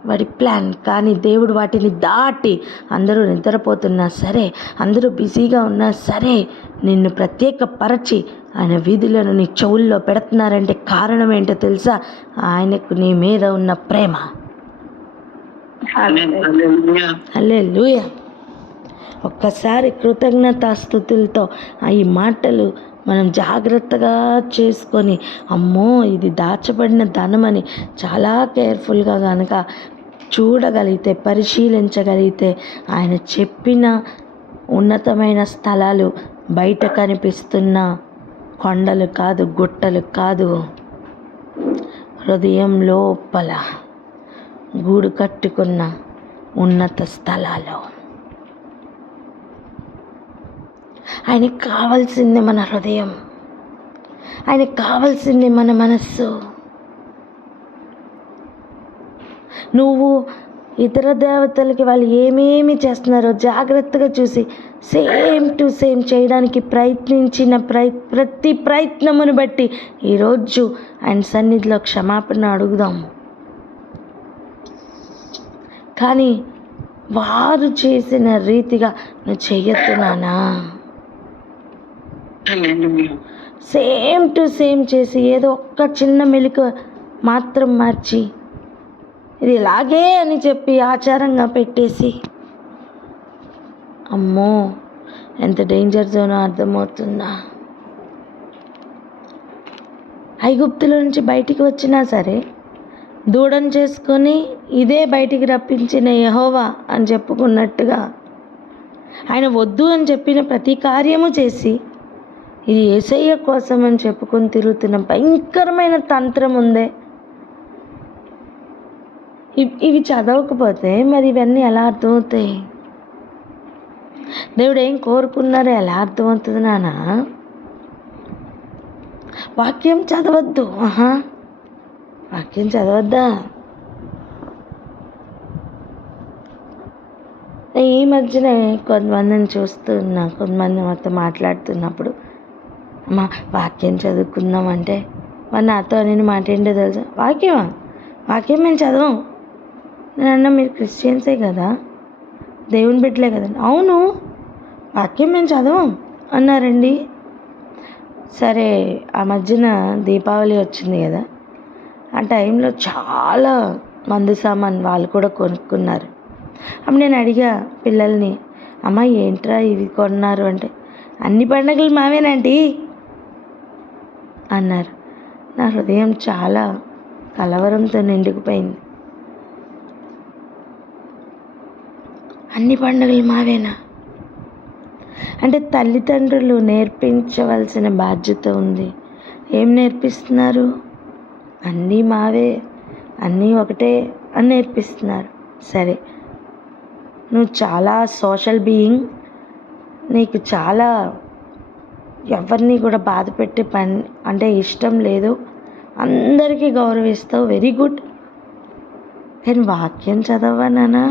వాడి ప్లాన్. కానీ దేవుడు వాటిని దాటి అందరూ నిద్రపోతున్నా సరే, అందరూ బిజీగా ఉన్నా సరే, నిన్ను ప్రత్యేకపరచి ఆయన వీధులను నీ చెవుల్లో పెడుతున్నారంటే కారణం ఏంటో తెలుసా? ఆయనకు నీ మీద ఉన్న ప్రేమ. హల్లెలూయా. ఒక్కసారి కృతజ్ఞతాస్తుతులతో ఈ మాటలు మనం జాగ్రత్తగా చేసుకొని, అమ్మో ఇది దాచబడిన ధనమని చాలా కేర్ఫుల్గా కనుక చూడగలిగితే, పరిశీలించగలిగితే, ఆయన చెప్పిన ఉన్నతమైన స్థలాలు బయట కనిపిస్తున్న కొండలు కాదు, గుట్టలు కాదు, హృదయం లోపల గూడు కట్టుకున్న ఉన్నత స్థలాలు. ఆయనకు కావాల్సింది మన హృదయం, ఆయనకు కావాల్సింది మన మనస్సు. నువ్వు ఇతర దేవతలకి వాళ్ళు ఏమేమి చేస్తున్నారో జాగ్రత్తగా చూసి సేమ్ టు సేమ్ చేయడానికి ప్రయత్నించిన ప్రతి ప్రయత్నమును బట్టి ఈరోజు ఆయన సన్నిధిలో క్షమాపణ అడుగుదాం. కానీ వారు చేసిన రీతిగా నువ్వు చెయ్యొద్దు నానా. సేమ్ టు సేమ్ చేసి ఏదో ఒక్క చిన్న మెలిక మాత్రం మార్చి ఇది ఇలాగే అని చెప్పి ఆచారంగా పెట్టేసి, అమ్మో ఎంత డేంజర్ జోనో అర్థమవుతుందా? ఐగుప్తుల నుంచి బయటికి వచ్చినా సరే దూడను చేసుకొని ఇదే బయటికి రప్పించిన యెహోవా అని చెప్పుకున్నట్టుగా ఆయన వద్దు అని చెప్పిన ప్రతి కార్యము చేసి ఇది యేసయ్య కోసం అని చెప్పుకొని తిరుగుతున్న భయంకరమైన తంత్రం ఉందే. ఇవి చదవకపోతే మరి ఇవన్నీ ఎలా అర్థమవుతాయి? దేవుడు ఏం కోరుకున్నారో ఎలా అర్థమవుతుంది నానా? వాక్యం చదవద్దు. వాక్యం చదవద్దా? ఈ మధ్యన కొంతమందిని చూస్తున్నా, కొంతమంది మాతో మాట్లాడుతున్నప్పుడు, అమ్మ వాక్యం చదువుకుందామంటే మరి నాతో నేను మాట ఏంటో తెలుసా? వాక్యం మేము చదవం. నేను అన్నా, మీరు క్రిస్టియన్సే కదా, దేవుని బిడ్డలే కదండి. అవును, వాక్యం మేము చదవం అన్నారండి. సరే, ఆ మధ్యన దీపావళి వచ్చింది కదా, ఆ టైంలో చాలా మందు సామాన్ వాళ్ళు కూడా కొనుక్కున్నారు. అప్పుడు నేను అడిగా పిల్లల్ని, అమ్మ ఏంట్రా ఇవి కొన్నారు అంటే, అన్ని పండుగలు మావేనండి అన్నారు. నా హృదయం చాలా కలవరంతో నిండుకుపోయింది. అన్ని పండుగలు మావేనా అంటే తల్లిదండ్రులు నేర్పించవలసిన బాధ్యత ఉంది. ఏం నేర్పిస్తున్నారు? అన్నీ మావే, అన్నీ ఒకటే అని నేర్పిస్తున్నారు. సరే, నువ్వు చాలా సోషల్ బీయింగ్, నీకు చాలా ఎవరిని కూడా బాధ పెట్టే పని అంటే ఇష్టం లేదు, అందరికీ గౌరవిస్తావు, వెరీ గుడ్. కానీ వాక్యం చదవా నానా?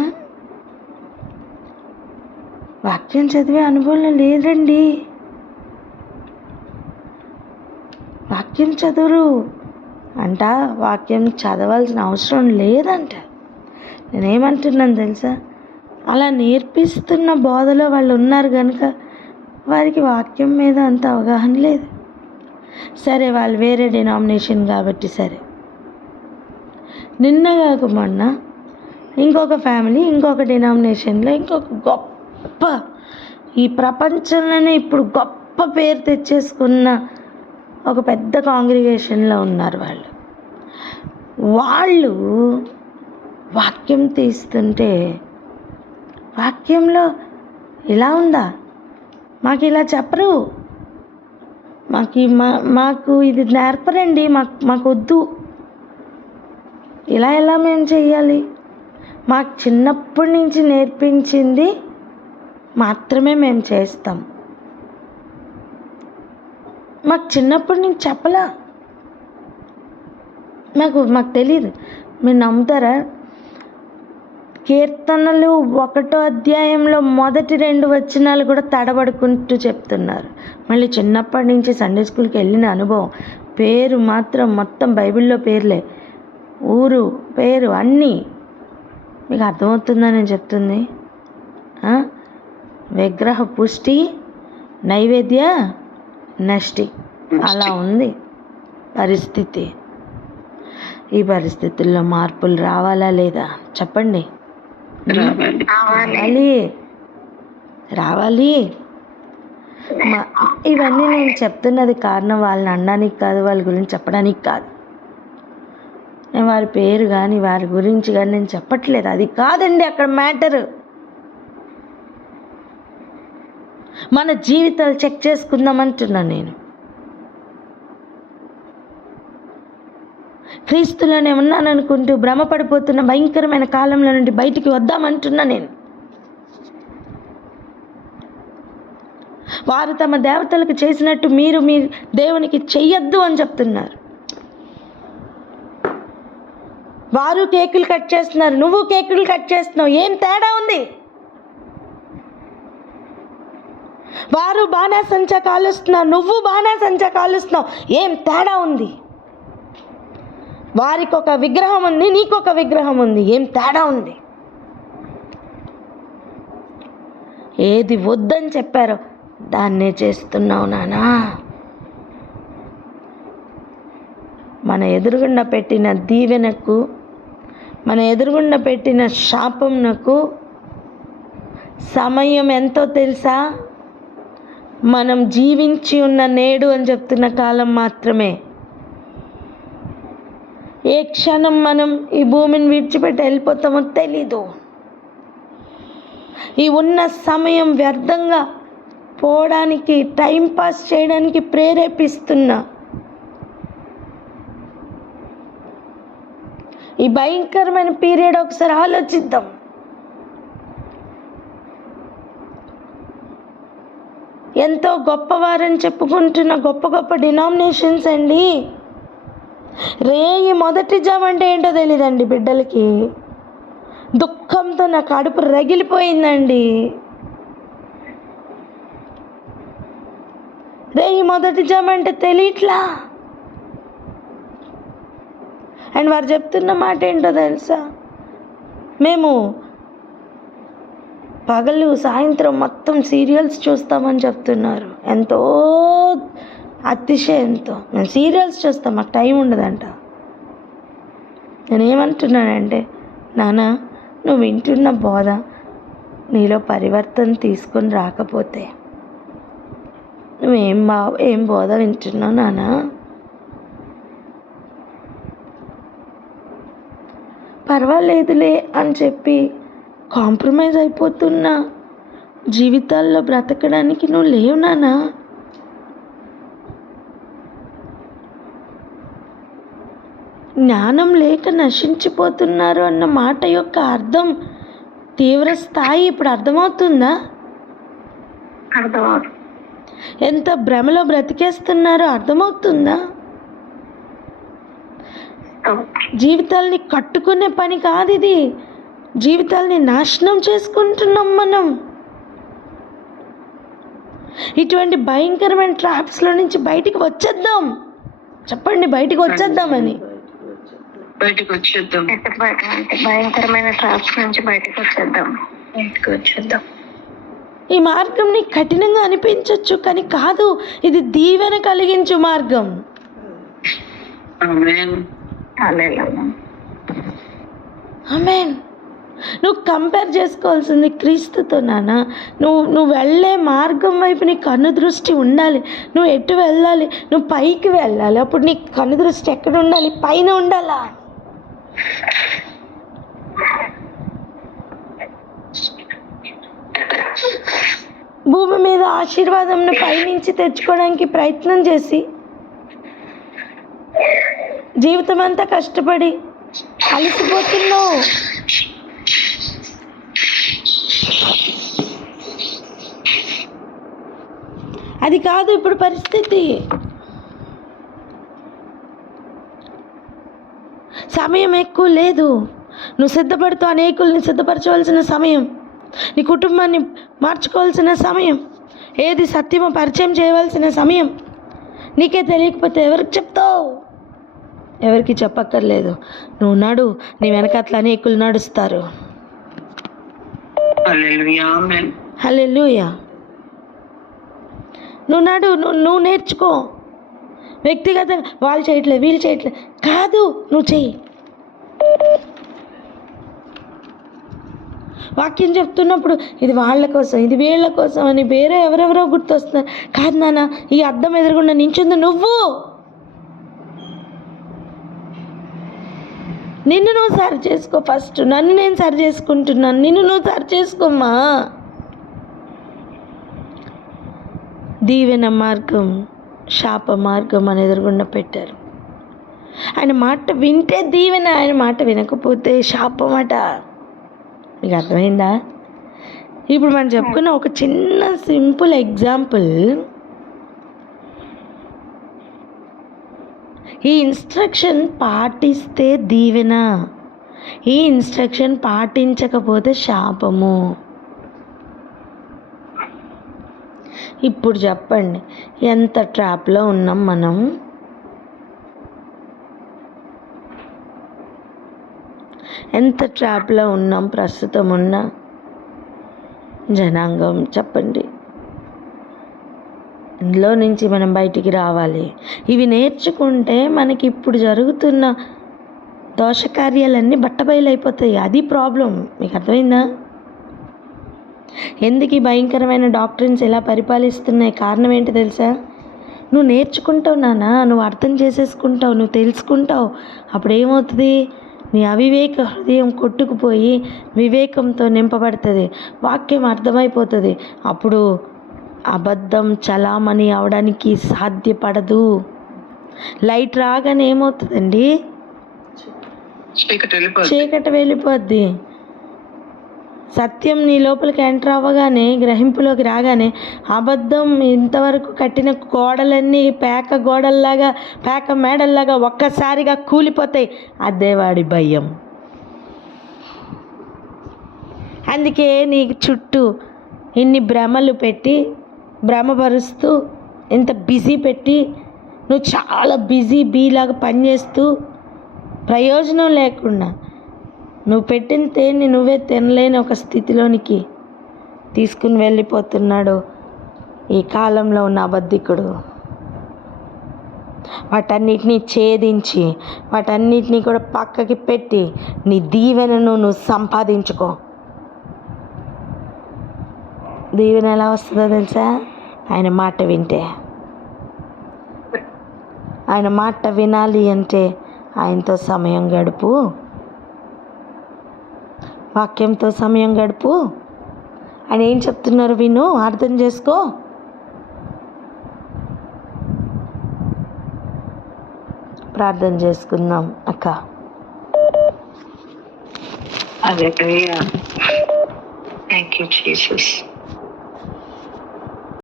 వాక్యం చదివే అనుభవం లేదండి. వాక్యం చదువురు అంట, వాక్యం చదవాల్సిన అవసరం లేదంట. నేనేమంటున్నాను తెలుసా? అలా నేర్పిస్తున్న బోధలో వాళ్ళు ఉన్నారు కనుక వారికి వాక్యం మీద అంత అవగాహన లేదు. సరే, వాళ్ళు వేరే డినామినేషన్ కాబట్టి సరే. నిన్న కాక మొన్న ఇంకొక ఫ్యామిలీ ఇంకొక డినామినేషన్లో ఇంకొక గొప్ప, ఈ ప్రపంచంలోనే ఇప్పుడు గొప్ప పేరు తెచ్చేసుకున్న ఒక పెద్ద కాంగ్రిగేషన్లో ఉన్నారు. వాళ్ళు వాక్యం తీస్తుంటే వాక్యంలో ఇలా ఉందా, మాకు ఇలా చెప్పరు, మాకు ఇది నేర్పరండి, మాకు వద్దు, ఇలా ఎలా మేము చెయ్యాలి, మాకు చిన్నప్పటి నుంచి నేర్పించింది మాత్రమే మేము చేస్తాం. మాకు చిన్నప్పటి నుంచి చెప్పలా, మాకు తెలియదు. మీరు నమ్ముతారా? కీర్తనలు 1వ అధ్యాయంలో మొదటి 2 వచనాలు కూడా తడబడుకుంటూ చెప్తున్నారు. మళ్ళీ చిన్నప్పటి నుంచి సండే స్కూల్కి వెళ్ళిన అనుభవం, పేరు మాత్రం మొత్తం బైబిల్లో పేర్లే, ఊరు పేరు అన్నీ. మీకు అర్థమవుతుందా నేను చెప్తుంది? విగ్రహ పుష్టి, నైవేద్య నష్టి, అలా ఉంది పరిస్థితి. ఈ పరిస్థితుల్లో మార్పులు రావాలా లేదా చెప్పండి? రావాలి. ఇవన్నీ నేను చెప్తున్నది కారణం వాళ్ళని అనడానికి కాదు, వాళ్ళ గురించి చెప్పడానికి కాదు. నేను వారి పేరు కానీ వారి గురించి కానీ నేను చెప్పట్లేదు, అది కాదండి అక్కడ మ్యాటరు. మన జీవితాలు చెక్ చేసుకుందామంటున్నాను నేను. క్రీస్తులోనే ఉన్నాననుకుంటూ భ్రమపడిపోతున్న భయంకరమైన కాలంలో నుండి బయటికి వద్దామంటున్నా నేను. వారు తమ దేవతలకు చేసినట్టు మీరు మీ దేవునికి చెయ్యొద్దు అని చెప్తున్నారు. వారు కేకులు కట్ చేస్తున్నారు, నువ్వు కేకులు కట్ చేస్తున్నావు, ఏం తేడా ఉంది? వారు బాణాసంచా కాలుస్తున్నారు, నువ్వు బాణాసంచా కాలుస్తున్నావు, ఏం తేడా ఉంది? వారికి ఒక విగ్రహం ఉంది, నీకొక విగ్రహం ఉంది, ఏం తేడా ఉంది? ఏది వద్దని చెప్పారో దాన్నే చేస్తున్నావు నానా. మన ఎదురుగుండా పెట్టిన దీవెనకు, మన ఎదురుగుండా పెట్టిన శాపంనకు సమయం ఎంతో తెలుసా? మనం జీవించి ఉన్న నేడు అని చెప్తున్న కాలం మాత్రమే. ఏ క్షణం మనం ఈ భూమిని విడిచిపెట్టి వెళ్ళిపోతామో తెలీదు. ఈ ఉన్న సమయం వ్యర్థంగా పోవడానికి, టైంపాస్ చేయడానికి ప్రేరేపిస్తున్నా ఈ భయంకరమైన పీరియడ్ ఒకసారి ఆలోచిద్దాం. ఎంతో గొప్పవారని చెప్పుకుంటున్న గొప్ప గొప్ప డినామినేషన్స్ అండి, రేయి మొదటి జామ అంటే ఏంటో తెలియదండి బిడ్డలకి. దుఃఖంతో నా కడుపు రగిలిపోయిందండి. రేయి మొదటి జామ అంటే తెలియట్లా. అండ్ వారు చెప్తున్న మాట ఏంటో తెలుసా? మేము పగలు సాయంత్రం మొత్తం సీరియల్స్ చూస్తామని చెప్తున్నారు. ఎంతో అతిశయంతో మేము సీరియల్స్ చూస్తాం, మాకు టైం ఉండదంట. నేనేమంటున్నానంటే, నాన్న నువ్వు వింటున్న బోధ నీలో పరివర్తన తీసుకొని రాకపోతే ఏం బోధ వింటున్నావు నాన్న? పర్వాలేదులే అని చెప్పి కాంప్రమైజ్ అయిపోతున్నా జీవితాల్లో బ్రతకడానికి నువ్వు లేవు నాన్న. జ్ఞానం లేక నశించిపోతున్నారు అన్న మాట యొక్క అర్థం, తీవ్ర స్థాయి ఇప్పుడు అర్థమవుతుందా? ఎంత భ్రమలో బ్రతికేస్తున్నారో అర్థమవుతుందా? జీవితాల్ని కట్టుకునే పని కాదు ఇది, జీవితాల్ని నాశనం చేసుకుంటున్నాం మనం. ఇటువంటి భయంకరమైన ట్రాప్స్లో నుంచి బయటికి వచ్చేద్దాం. చెప్పండి, బయటికి వచ్చేద్దామని. భయంకరమైన ట్రాప్స్ నుంచి బయటకు వచ్చేద్దాం. ఇంటికి వచ్చేద్దాం. ఈ మార్గం నీకు కఠినంగా అనిపించవచ్చు, కానీ కాదు, ఇది దీవెన కలిగించు మార్గం. ఆమేన్. హల్లెలూయా. ఆమేన్. నువ్వు కంపేర్ చేసుకోవాల్సింది క్రీస్తుతో నాన్న. నువ్వు వెళ్ళే మార్గం వైపు నీ కన్ను దృష్టి ఉండాలి. నువ్వు ఎటు వెళ్ళాలి? నువ్వు పైకి వెళ్ళాలి. అప్పుడు నీ కన్ను దృష్టి ఎక్కడ ఉండాలి? పైన ఉండాలా? భూమి మీద ఆశీర్వాదంను పైనుంచి తెచ్చుకోవడానికి ప్రయత్నం చేసి జీవితం అంతా కష్టపడి అలసిపోతున్నావు. అది కాదు ఇప్పుడు పరిస్థితి. సమయం ఎక్కువ లేదు. నువ్వు సిద్ధపడుతూ అనేకుల్ని సిద్ధపరచవలసిన సమయం, నీ కుటుంబాన్ని మార్చుకోవాల్సిన సమయం, ఏది సత్యమో పరిచయం చేయవలసిన సమయం. నీకే తెలియకపోతే ఎవరికి చెప్తావు? ఎవరికి చెప్పక్కర్లేదు. నువ్వు నడు, నీ వెనకట్ల అనేకులు నడుస్తారు. హల్లెలూయా. ఆమేన్. హల్లెలూయా. నువ్వు నడు, నువ్వు నేర్చుకో. వ్యక్తిగతంగా వాళ్ళు చేయట్లేదు, వీళ్ళు చేయట్లేదు కాదు, నువ్వు చెయ్యి. వాక్యం చెప్తున్నప్పుడు ఇది వాళ్ళ కోసం, ఇది వీళ్ళ కోసం అని వేరే ఎవరెవరో గుర్తొస్తున్నారు. కాదు నాన్న, ఈ అద్దం ఎదురుగుండా నించుంది నువ్వు. నిన్ను నువ్వు సరి చేసుకో ఫస్ట్. నన్ను నేను సరి చేసుకుంటున్నాను, నిన్ను నువ్వు సరి చేసుకోమ్మా. దీవెన మార్గం, శాప మార్గం అని ఎదురుగుండా పెట్టారు. ఆయన మాట వింటే దీవెన, ఆయన మాట వినకపోతే శాపమట. మీకు అర్థమైందా? ఇప్పుడు మనం చెప్పుకున్న ఒక చిన్న సింపుల్ ఎగ్జాంపుల్. ఈ ఇన్స్ట్రక్షన్ పాటిస్తే దీవెన, ఈ ఇన్స్ట్రక్షన్ పాటించకపోతే శాపము. ఇప్పుడు చెప్పండి, ఎంత ట్రాప్లో ఉన్నాం మనం? ఎంత ట్రాప్లో ఉన్నాం ప్రస్తుతం ఉన్న జనాంగం? చెప్పండి. ఇందులో నుంచి మనం బయటికి రావాలి. ఇవి నేర్చుకుంటే మనకి ఇప్పుడు జరుగుతున్న దోషకార్యాలన్నీ బట్టబయలైపోతాయి. అది ప్రాబ్లం. మీకు అర్థమైందా? ఎందుకు ఈ భయంకరమైన డాక్టరీన్స్ ఎలా పరిపాలిస్తున్నాయి? కారణం ఏంటి తెలుసా? నువ్వు నేర్చుకుంటావు నాన్న, నువ్వు అర్థం చేసేసుకుంటావు, నువ్వు తెలుసుకుంటావు. అప్పుడు ఏమవుతుంది? నీ అవివేక హృదయం కొట్టుకుపోయి వివేకంతో నింపబడుతుంది. వాక్యం అర్థమైపోతుంది. అప్పుడు అబద్ధం చలామణి అవడానికి సాధ్యపడదు. లైట్ రాగానే ఏమవుతుందండి? చీకటి వెళ్ళిపోద్ది. సత్యం నీ లోపలికి ఎంటర్ అవ్వగానే, గ్రహింపులోకి రాగానే అబద్ధం ఇంతవరకు కట్టిన గోడలన్నీ పేక గోడల్లాగా, పేక మేడల్లాగా ఒక్కసారిగా కూలిపోతాయి. అదే వాడి భయం. అందుకే నీకు చుట్టూ ఇన్ని భ్రమలు పెట్టి, భ్రమపరుస్తూ, ఇంత బిజీ పెట్టి, నువ్వు చాలా బిజీ బీలాగా పనిచేస్తూ ప్రయోజనం లేకుండా నువ్వు పెట్టిన తేన్ని నువ్వే తినలేని ఒక స్థితిలోనికి తీసుకుని వెళ్ళిపోతున్నాడు ఈ కాలంలో ఉన్న అబద్ధికుడు. వాటన్నిటినీ ఛేదించి, వాటన్నిటినీ కూడా పక్కకి పెట్టి నీ దీవెనను నువ్వు సంపాదించుకో. దీవెన ఎలా వస్తుందో తెలుసా? ఆయన మాట వింటే. ఆయన మాట వినాలి అంటే ఆయనతో సమయం గడుపు, వాక్యంతో సమయం గడుపు. ఆయన ఏం చెప్తున్నారు విను, అర్థం చేసుకో. ప్రార్థన చేసుకుందాం అక్క. హల్లెలూయా. Thank you Jesus.